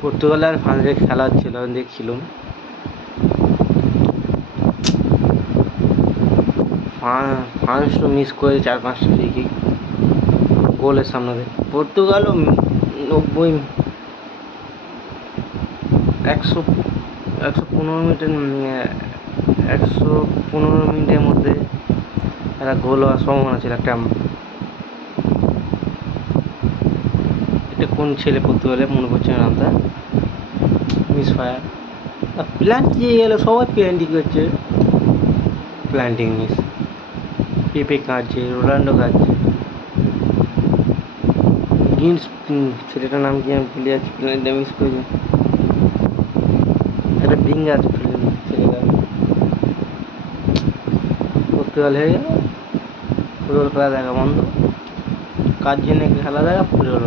Portugal আর ফ্রান্সের খেলা হচ্ছিল, দেখছিলাম। ফ্রান্স তো মিস করে 4-5টা ফ্রি কিক গোলের সামনে দিয়ে। পর্তুগালও 90 115 মিনিটের মধ্যে একটা গোল হওয়ার সম্ভাবনা ছিল। এটা কোন ছেলে পর্তুগালে মনে পড়ছে না নামটা, মিস ফায়ার প্ল্যান্টি এলো, সবাই প্ল্যান্টিং করছে, প্ল্যান্টিং মিস। পেপে কাঁদছে, রোনাল্ডো কাঁদছে, গিন্স ছেলেটার নাম কি আমি ভুলে যাচ্ছি, প্ল্যানটা মিস করেছে। একটা বিঙ্গার ছেলেটা পর্তুগাল হয়ে গেল। ফুটবল খেলা দেখা বন্ধ, কার জন্য খেলা দেখা, ফুটবল